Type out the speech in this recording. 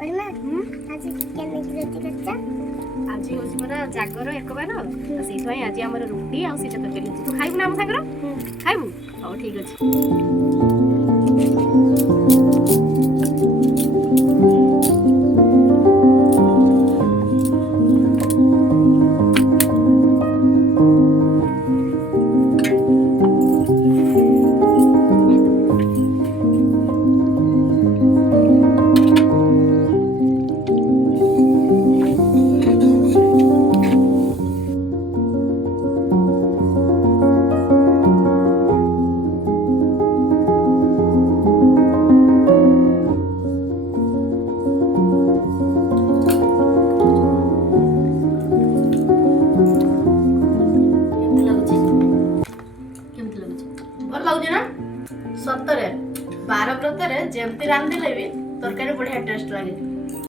आज हूँ परा जागर एक बार से आज आम रुटी आ सीटा तरकारी तू खाइबू ना आम सागर खाइबू हाँ ठीक अच्छे भल लगुच ना सतरे 12 व्रत जमती रांधि भी तरकारी बढ़िया टेस्ट लगे।